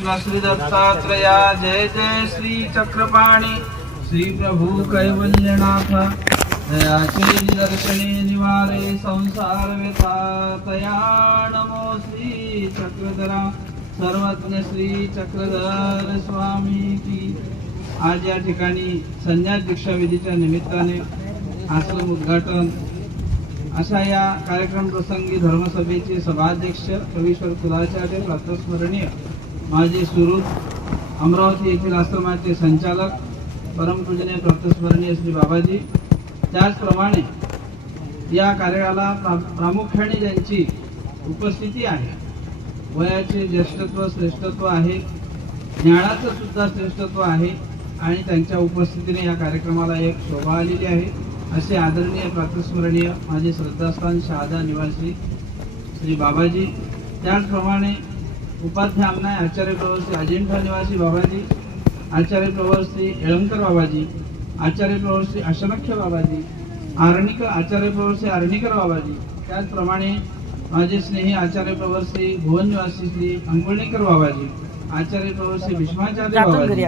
कृष्ण श्री दत्तात्रया जय जय श्री चक्रपाणी। श्री प्रभू कैवल्यनाथ दयाचे दर्शने निवारे संसार व्यथातया नमो श्री चक्रधरा सर्वज्ञ श्री चक्रधर स्वामी की आज या ठिकाणी संन्यास दीक्षा विधीच्या निमित्ताने आश्रम उद्घाटन अशा या कार्यक्रम प्रसंगी धर्मसभेचे सभाध्यक्ष कवीश्वर कुलाचार्य प्रातस्मरणीय माझे सुरू अमरावती येथील आश्रमाचे संचालक परमपूजनीय प्राप्तस्मरणीय श्री बाबाजी. त्याचप्रमाणे या कार्याला प्रा- प्रामुख्याने ज्यांची उपस्थिती आहे वयाचे ज्येष्ठत्व श्रेष्ठत्व आहे ज्ञानाचं सुद्धा श्रेष्ठत्व आहे आणि त्यांच्या उपस्थितीने या कार्यक्रमाला एक शोभा आलेली आहे असे आदरणीय प्रातस्मरणीय माझे श्रद्धास्थान शहादा निवासी श्री बाबाजी. त्याचप्रमाणे उपाध्याय आमनाय आचार्य प्रवर श्री अजिंठा निवासी बाबाजी आचार्य प्रवर श्री येळंकर बाबाजी आचार्य प्रवर श्री अशनख्य बाबाजी आरणिकर आचार्य प्रवर श्री आरणिकर बाबाजी त्याचप्रमाणे माझे स्नेही आचार्य प्रवर श्री भुवन निवासी श्री अंकुळणेकर बाबाजी आचार्य प्रवर श्री भीष्माचार्य बाबाजी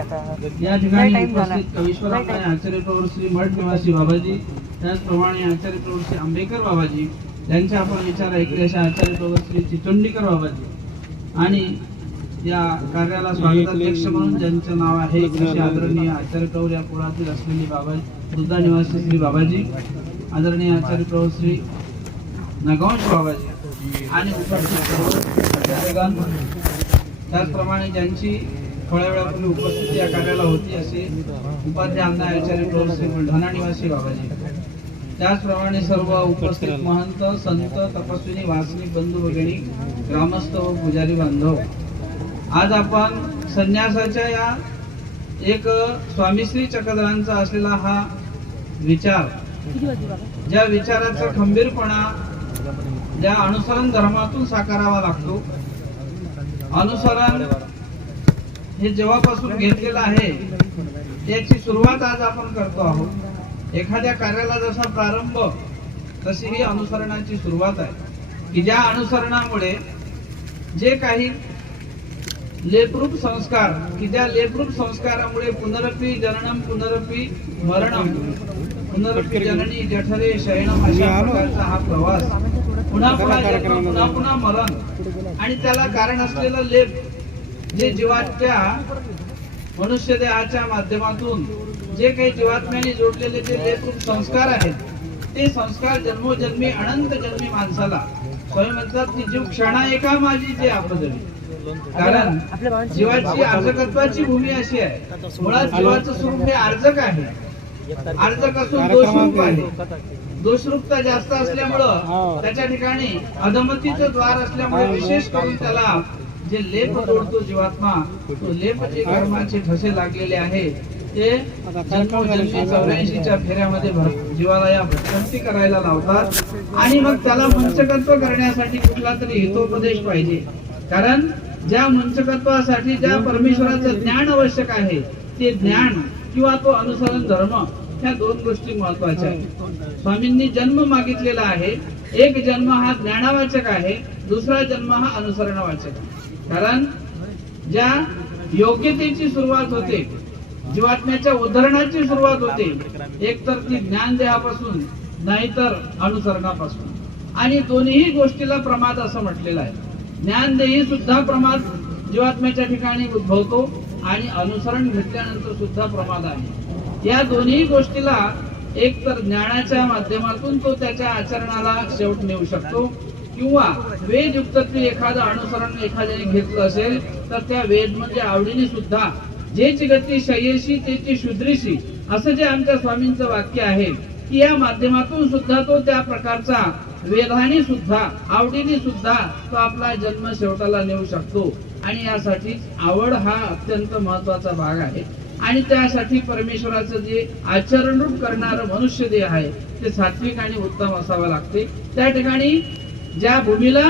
या ठिकाणी. उपस्थित कवीश्वर. आचार्य प्रवर श्री मठ निवासी बाबाजी त्याचप्रमाणे आचार्य प्रवर श्री आंबेकर बाबाजी यांचे आपण विचार ऐकले अशा आचार्य प्रवर श्री चितोंडीकर बाबाजी आणि या कार्याला स्वागताध्यक्ष म्हणून ज्यांचं नाव आहे असे आदरणीय आचार्य प्रवर या कुळातील असलेली बाबा दुधा निवासी श्री बाबाजी आदरणीय आचार्य प्रवर श्री नगवंश बाबाजी आणि त्याचप्रमाणे ज्यांची थोड्या वेळापूर्वी उपस्थिती या कार्याला होती असे उपाध्याय आचार्य प्रभू श्री बुलढाणा निवासी बाबाजी. त्याचप्रमाणे सर्व उपस्थित महंत संत तपस्विनी वासनिक बंधू भगिनी ग्रामस्थ व पुजारी बांधव. आज आपण संन्यासाच्या या एक स्वामीश्री चक्रधरांचा असलेला हा विचार ज्या विचाराचा खंबीरपणा ज्या अनुसरण धर्मातून साकारावा लागतो. अनुसरण हे जेव्हापासून घेतलेलं आहे त्याची सुरुवात आज आपण करतो आहोत. एखाद्या कार्याला जसा प्रारंभ तशी ही अनुसरणाची सुरुवात आहे. की ज्या अनुसरणामुळे जे काही लेपरूप संस्कार की ज्या लेपरूप संस्कारामुळे पुनरपी जननम पुनरपी मरणम पुनरपी जननी जठरे शयनम अशा प्रकारचा हा प्रवास. पुन्हा पुन्हा जन्म पुन्हा पुन्हा मरण. आणि त्याला कारण असलेलं लेप जे जीवाच्या मनुष्य देहाच्या माध्यमातून जे काही जीवात्म्याने जोडलेले जे लेपरूप संस्कार आहेत ते संस्कार जन्मोजन्मी अनंत जन्मी माणसाला म्हणतात की जीव क्षणा एका माझी जे आपदली कारण जीवाची अर्जकत्वाची भूमी अशी आहे. मुळात जीवाचं स्वरूप हे अर्जक आहे. अर्जक असून दोषरूप आहे. दोषरूपता जास्त असल्यामुळं त्याच्या ठिकाणी अधमतीचं द्वार असल्यामुळे विशेष करून त्याला जे लेप जोडतो जीवात्मा तो लेप जे कर्माचे ठसे लागलेले आहे ते जन्मोजन्मी चौऱ्याऐंशीच्या फेऱ्यामध्ये जीवाला या भटकंती करायला लावतात. आणि मग त्याला मंचकत्व करण्यासाठी कुठला तरी हितोपदेश पाहिजे. कारण ज्या मंचकत्वासाठी ज्या परमेश्वराचं ज्ञान आवश्यक आहे ते ज्ञान किंवा तो अनुसरण धर्म ह्या दोन गोष्टी महत्त्वाच्या आहेत. स्वामींनी जन्म मागितलेला आहे. एक जन्म हा ज्ञानावाचक आहे दुसरा जन्म हा अनुसरणवाचक कारण ज्या योग्यतेची सुरुवात होते जीवात्म्याच्या उदाहरणाची सुरुवात होते. एक तर ती ज्ञान देहापासून नाहीतर अनुसरणापासून. आणि दोन्ही गोष्टीला प्रमाद असं म्हटलेलं आहे. ज्ञानदेही सुद्धा प्रमाद जीवात्म्याच्या ठिकाणी उद्भवतो आणि अनुसरण घेतल्यानंतर सुद्धा प्रमाद आहे. या दोन्ही गोष्टीला एक तर ज्ञानाच्या माध्यमातून तो त्याच्या आचरणाला शेवट नेऊ शकतो. किंवा वेदयुक्त एखादं अनुसरण एखाद्याने घेतलं असेल तर त्या वेद म्हणजे आवडीने सुद्धा जेची गती शयेशी तेची शुद्रीशी असं जे आमच्या स्वामींचं वाक्य आहे की या माध्यमातून सुद्धा तो त्या प्रकारचा वेधाने सुद्धा आवडीने सुद्धा तो आपला जन्म शेवटाला नेऊ शकतो. आणि यासाठी आवड हा अत्यंत महत्त्वाचा भाग आहे. आणि त्यासाठी परमेश्वराचं जे आचरणरूप करणारं मनुष्य देह आहे ते सात्विक आणि उत्तम असावं लागते. त्या ठिकाणी ज्या भूमीला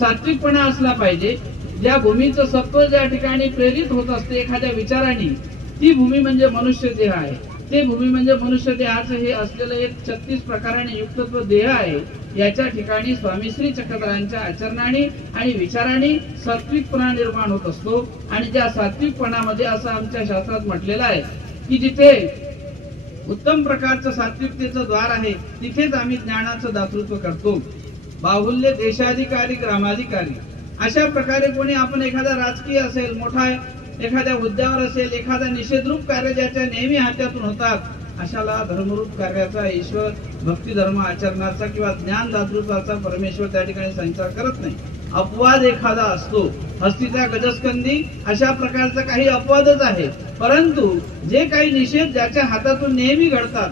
सात्विकपणा असला पाहिजे ज्या भूमीचं सत्व ज्या ठिकाणी प्रेरित होत असते एखाद्या विचाराने ती भूमी म्हणजे मनुष्य देह आहे. ते भूमी म्हणजे मनुष्य देहाचं हे असलेलं एक छत्तीस प्रकाराने युक्तत्व देह आहे. याच्या ठिकाणी स्वामी श्री चक्रधरांच्या आचरणाने आणि विचाराने सात्विकपणा निर्माण होत असतो आणि त्या सात्विकपणामध्ये असं आमच्या शास्त्रात म्हटलेलं आहे की जिथे उत्तम प्रकारचं सात्विकतेचं द्वार आहे तिथेच आम्ही ज्ञानाचं दातृत्व करतो. बाहुल्य देशाधिकारी ग्रामाधिकारी. अशा प्रकारे कोणी आपण एखादा राजकीय असेल मोठा एखाद्या हुद्द्यावर असेल एखादा निषेधरूप कार्य ज्याच्या नेहमी हात्यातून होतात अशाला धर्मरूप कार्याचा ईश्वर भक्ती धर्म आचरणाचा किंवा ज्ञान दातृत्वाचा परमेश्वर त्या ठिकाणी संचार करत नाही. अपवाद एखादा असतो हस्तीचा गजस्कंदी अशा प्रकारचा काही अपवादच आहे परंतु जे काही निषेध ज्याच्या हातातून नेहमी घडतात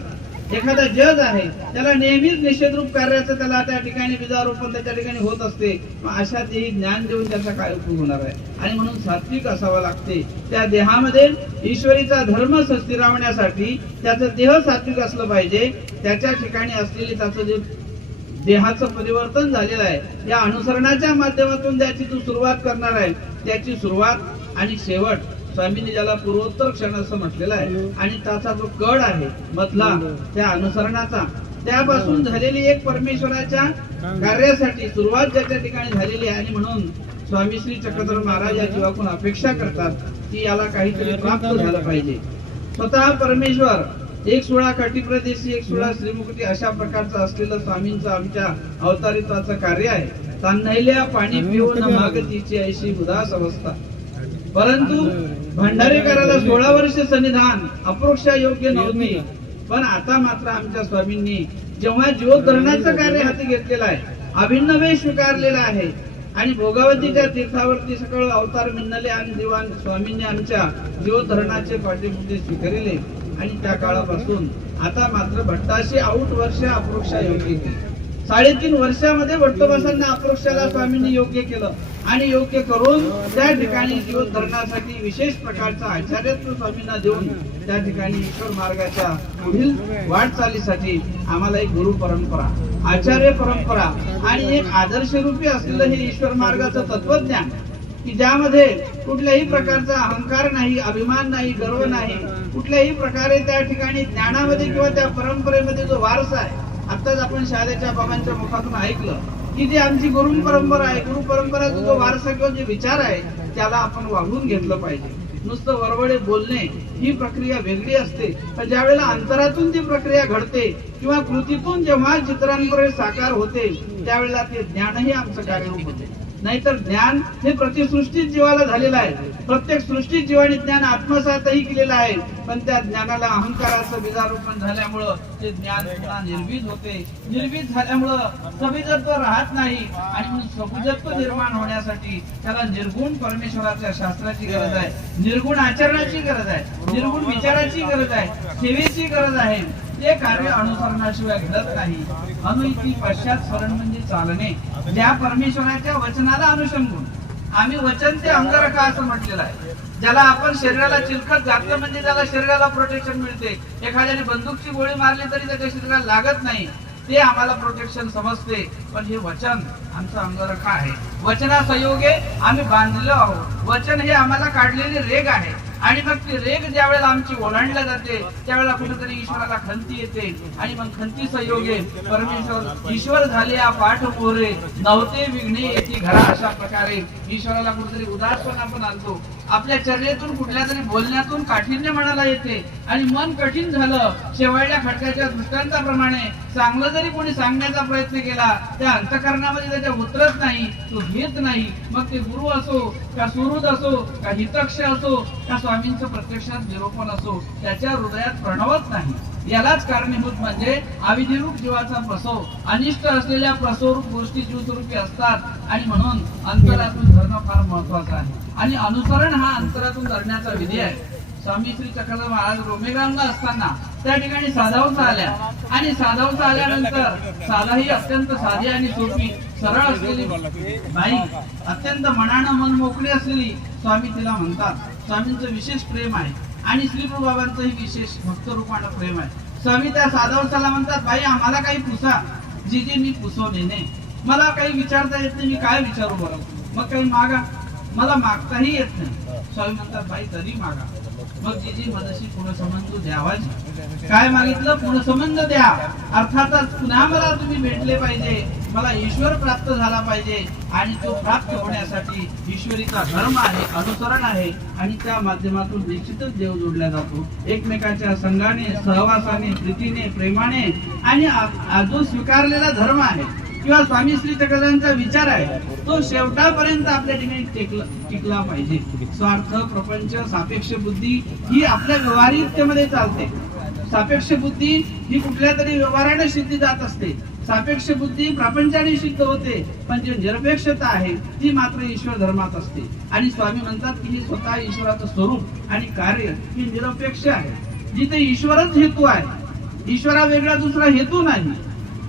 एखादा जज आहे त्याला नेहमीच निषेधरूप कार्याचं त्याला त्या ठिकाणी बीजारोपण त्याच्या ठिकाणी होत असते. मग अशा तेही ज्ञान देऊन त्याचा काय उपयोग होणार आहे? आणि म्हणून सात्विक असावा लागते. त्या देहामध्ये ईश्वरीचा धर्म स्थिरावण्यासाठी त्याचं देह सात्विक असलं पाहिजे. त्याच्या ठिकाणी असलेली त्याचं जे देहाचं परिवर्तन झालेलं आहे या अनुसरणाच्या माध्यमातून त्याची तू सुरुवात करणार आहे. त्याची सुरुवात आणि शेवट स्वामींनी ज्याला पूर्वोत्तर क्षण असं म्हटलेलं आहे आणि त्याचा जो कड आहे मधला त्या अनुसरणाचा त्यापासून झालेली एक परमेश्वराच्या कार्यासाठी सुरुवात ज्याच्या ठिकाणी झालेली आहे आणि म्हणून स्वामी श्री चक्रधर महाराज या जीवाकडून अपेक्षा करतात की याला काहीतरी प्राप्त झालं पाहिजे. स्वतः परमेश्वर एक सोळा कटिप्रदेशी एक सोळा श्रीमुखटी अशा प्रकारचं असलेलं स्वामींचं आमच्या अवतारित्वाचं कार्य आहे. तान्हैल्या पाणी पिऊन मागतीची ऐशी उदास अवस्था. परंतु भंडारेकराला सोळा वर्ष सन्निधान अप्रोक्षा योग्य नव्हती. पण आता मात्र आमच्या स्वामींनी जेव्हा जीवोद्धरणाचं कार्य हाती घेतलेलं आहे अभिन्न स्वीकारलेला आहे आणि भोगावतीच्या तीर्थावरती सगळं अवतार मिनले आणि दिवाण स्वामींनी आमच्या जीवोद्धरणाचे पाठीमुद्दे स्वीकारले आणि त्या काळापासून आता मात्र भट्टाशी आऊट वर्ष अप्रोक्षा योग्य केली साडेतीन वर्षामध्ये वट्टोबासांना आक्रोशाला स्वामींनी योग्य केलं आणि योग्य करून त्या ठिकाणी जीवोद्धरणासाठी विशेष प्रकारचा आचार्यत्व स्वामींना देऊन त्या ठिकाणी ईश्वर मार्गाच्या पुढील वाटचालीसाठी आम्हाला एक गुरु परंपरा आचार्य परंपरा आणि एक आदर्श रूपी असलेलं हे ईश्वर मार्गाचं तत्वज्ञान की ज्यामध्ये कुठल्याही प्रकारचा अहंकार नाही अभिमान नाही गर्व नाही कुठल्याही प्रकारे त्या ठिकाणी ज्ञानामध्ये किंवा त्या परंपरेमध्ये जो वारसा आहे आताच आपण शाळेच्या बाबांच्या मुखातून ऐकलं की जी आमची गुरु परंपरा आहे गुरु परंपराचा जो वारसा किंवा जे विचार आहे त्याला आपण वागून घेतलं पाहिजे. नुसतं वरवडे बोलणे ही प्रक्रिया वेगळी असते. पण ज्या वेळेला अंतरातून ती प्रक्रिया घडते किंवा कृतीतून जेव्हा चित्रांकडे साकार होते त्यावेळेला ते ज्ञानही आमचं कार्यरूप होते. नाहीतर ज्ञान हे प्रतिसृष्टीत जीवाला झालेलं आहे. प्रत्येक सृष्टी जीवाने ज्ञान आत्मसातही केलेलं आहे. पण त्या ज्ञानाला अहंकाराचं बीजारोपण झाल्यामुळं ते ज्ञान पुन्हा निर्भीत होते. निर्वीज झाल्यामुळं सभिजत्व राहत नाही आणि म्हणून सबुजत्व निर्माण होण्यासाठी त्याला निर्गुण परमेश्वराच्या शास्त्राची गरज आहे. निर्गुण आचरणाची गरज आहे. निर्गुण विचाराची गरज आहे. सेवेची गरज आहे. ते कार्य अनुसरणाशिवाय घडत नाही. अनुती पश्चात स्मरण म्हणजे चालणे. ज्या परमेश्वराच्या वचनाला अनुषंगून आम्ही वचन ते अंगरखा असं म्हटलेलं आहे. ज्याला आपण शरीराला चिलखत घातलं म्हणजे त्याला शरीराला प्रोटेक्शन मिळते. एखाद्याने बंदूकची गोळी मारली तरी त्याच्या शरीराला लागत नाही. ते आम्हाला प्रोटेक्शन समजते. पण हे वचन आमचं अंगरखा आहे. वचनासयोगे आम्ही बांधलेलो आहोत. वचन हे आम्हाला काढलेली रेग आहे. आणि मग ती रेग ज्या वेळेला आमची ओलांडल्या जाते त्यावेळेला कुठेतरी ईश्वराला खंती येते. आणि मग खंती सहयोगे परमेश्वर ईश्वर झाले या पाठ मोहरे नव्हते विघ्ने येते घरा अशा प्रकारे. ईश्वराला कुठेतरी उदासपण आपण आणतो. आपल्या चर्येतून कुठल्या तरी बोलण्यातून काठीण्य मनाला येते. आणि मन कठीण झालं शेवळल्या खडकाच्या दृष्टांताप्रमाणे चांगलं जरी कोणी सांगण्याचा प्रयत्न केला त्या अंतकरणामध्ये त्याच्या उतरत नाही तो घेत नाही. मग ते गुरु असो का सुहृद असो का हितक्ष असो का स्वामींचं प्रत्यक्षात निरोपण असो त्याच्या हृदयात प्रणवत नाही. यालाच कारणीभूत म्हणजे अविधिरूप जीवाचा प्रसव. अनिष्ट असलेल्या प्रसवरूप गोष्टी जीवस्वरूपी असतात. आणि म्हणून अंतरातून धरणं फार महत्वाचं आहे. आणि अनुसरण हा अंतरातून करण्याचा विधी आहे. स्वामी श्री चक्रधर महाराज रोमेगांना असताना त्या ठिकाणी साधावता आल्या. आणि साधावचा आल्यानंतर साधा ही अत्यंत साधी आणि सोपी सरळ असलेली बाई अत्यंत मनानं मन मोकळी असलेली स्वामी तिला म्हणतात. स्वामींचं विशेष प्रेम आहे आणि श्रीप्रभू बाबांचंही विशेष भक्त रूपानं प्रेम आहे. स्वामी त्या साधावचाला म्हणतात बाई आम्हाला काही पुसा. जी जी मी पुसवलेने मला काही विचारता येत नाही मी काय विचारू बरं? मग काही मागा. मला मागताही येत नाही. स्वामी म्हणतात बाई तरी मागा. मग जीजी जी पुनसंबंध द्यावाच काय मागितलं? पुनसंबंध द्या. अर्थातच पुन्हा मला तुम्ही भेटले पाहिजे. मला ईश्वर प्राप्त झाला पाहिजे. आणि तो प्राप्त होण्यासाठी ईश्वरीचा धर्म आहे अनुसरण आहे. आणि त्या माध्यमातून निश्चितच देव जोडला जातो. एकमेकाच्या संघाने सहवासाने प्रीतीने प्रेमाने. आणि अजून जो स्वीकारलेला धर्म आहे. किंवा स्वामी श्री चक्रधरांचा विचार आहे तो शेवटापर्यंत आपल्या ठिकाणी टेकला टिकला पाहिजे. स्वार्थ प्रपंच सापेक्ष बुद्धी ही आपल्या व्यवहारिकतेमध्ये चालते. सापेक्ष बुद्धी ही कुठल्या तरी व्यवहाराने सिद्धी जात असते. सापेक्ष बुद्धी प्रपंचाने सिद्ध होते पण जी निरपेक्षता आहे ती मात्र ईश्वर धर्मात असते. आणि स्वामी म्हणतात की हे स्वतः ईश्वराचं स्वरूप आणि कार्य ही निरपेक्ष आहे. जिथे ईश्वरच हेतू आहे ईश्वरा वेगळा दुसरा हेतू नाही.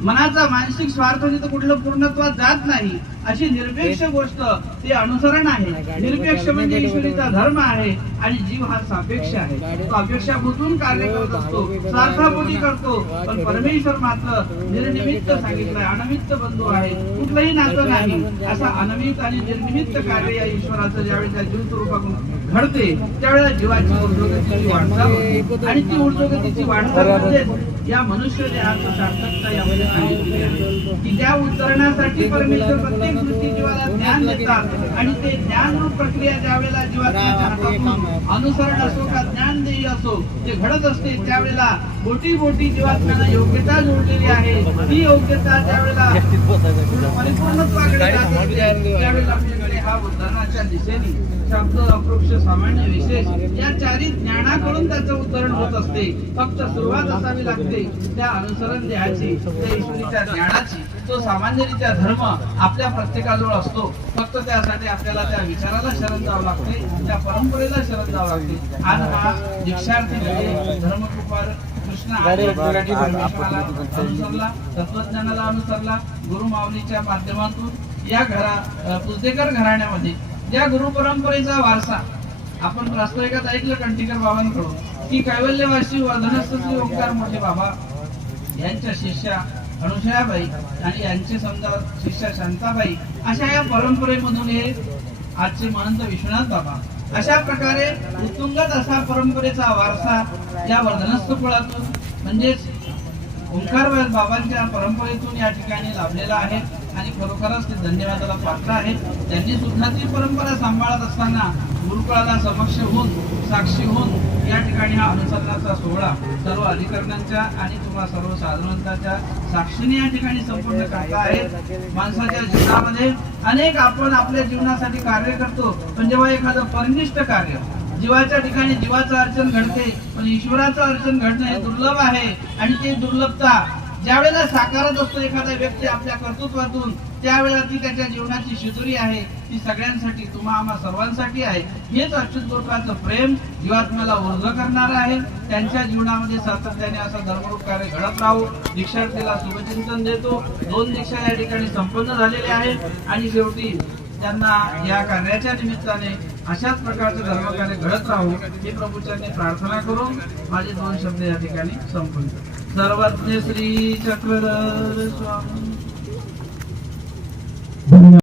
मनाचा मानसिक स्वार्थ जिथं कुठलं पूर्णत्वात जात नाही अशी निरपेक्ष गोष्ट ते अनुसरण आहे. निरपेक्ष म्हणजे ईश्वरीचा धर्म आहे आणि जीव हा सापेक्ष आहे. तो अपेक्षाभूतून कार्य करत असतो स्वार्थापोटी करतो. पण परमेश्वर मात्र निर्निमित्त सांगितलंय अनमित्त बंधू आहे. कुठलंही नातं नाही. असा अनमित आणि निर्निमित्त कार्य या ईश्वराचं ज्यावेळी त्या जीव स्वरूपातून घडते त्यावेळेला जीवाची ऊर्ध्वगतीची वाटचाल होते. आणि ती ऊर्ध्वगतीची वाटचाल म्हणजे या मनुष्य देहाचं सार्थकता यामध्ये सांगितलेली आहे. की त्या उतरण्यासाठी परमेश्वर प्रत्येक दृष्टी जीवाला ज्ञान देतात आणि ते ज्ञान रूप प्रक्रिया ज्यावेळेला जीवाच्या अनुसरण असो का ज्ञान देई असो जे घडत असते त्यावेळेला बोटी बोटी जीवात्म्याला योग्यता जोडलेली आहे. ती योग्यता ज्यावेळेला परिपूर्णत्वाकडे जात त्यावेळेला आपल्याकडे हा उद्धरणाच्या दिशेने शब्द अप्रोक्ष सामान्य विशेष. या चारी ज्ञानाकडून त्याचं उद्धरण होत असते. फक्त सुरुवात असावी लागते. त्या अनुसरण देहाची त्या ईश्वरीच्या ज्ञानाची तो सामान्यरित्या धर्म आपल्या प्रत्येकाजवळ असतो. फक्त त्यासाठी आपल्याला त्या विचाराला शरण जावं लागते त्या परंपरेला शरण जावं लागते. आज हा दीक्षार्थी म्हणजे धर्मकृपार अनुसरला तत्वज्ञानाला अनुसरला गुरु माऊलीच्या माध्यमातून या घरा पुजेकर घराण्यामध्ये ज्या गुरु परंपरेचा वारसा. आपण प्रास्ताविकात ऐकलं कंठीकर बाबांकडून की कैवल्यवासी वर्धनस्थी ओंकार मोठे बाबा. यांच्या शिष्या अनुषयाबाई आणि यांचे समजा शिष्या शांताबाई अशा या परंपरेमधून हे आजचे महंत विश्वनाथ बाबा. अशा प्रकारे उत्तुंगत असा परंपरेचा वारसा या वर्धनस्थ कुळातून म्हणजेच ओंकार बाबांच्या परंपरेतून या ठिकाणी लाभलेला आहे. आणि खरोखरच ते धन्यवादाला पात्र आहेत. त्यांनी सुद्धा ती परंपरा सांभाळत असताना गुरुकुळाला समक्ष होऊन साक्षी होऊन या ठिकाणी हा अनुसरणाचा सोहळा सर्व अधिकरणांच्या आणि तुम्हा सर्व साधुवंताच्या साक्षीने या ठिकाणी संपूर्ण करता आहे. माणसाच्या जीवनामध्ये अनेक आपण आपल्या जीवनासाठी कार्य करतो पण जेव्हा एखादं परनिष्ठ कार्य जीवाच्या ठिकाणी जीवाचं अर्चन घडते पण ईश्वराचं अर्चन घडणं हे दुर्लभ आहे आणि ते दुर्लभता ज्यावेळेला साकारत असतो एखादा व्यक्ती आपल्या कर्तृत्वातून त्यावेळेला ती त्याच्या जीवनाची शिदुरी आहे. ती सगळ्यांसाठी तुम्हा आम्हा सर्वांसाठी आहे. हेच अच्युत गोपाचं प्रेम जीवात्म्याला ऊर्ज करणार आहे. त्यांच्या जीवनामध्ये सातत्याने असं धर्मरूप कार्य घडत राहू. दीक्षार्थीला शुभचिंतन देतो. दोन दीक्षा या ठिकाणी संपन्न झालेल्या आहेत. आणि शेवटी त्यांना या कार्याच्या निमित्ताने अशाच प्रकारचे धर्मकार्य घडत राहू ही प्रभूच्यांनी प्रार्थना करून माझे दोन शब्द या ठिकाणी संपून सर्वज्ञ श्री चक्रधर स्वामी.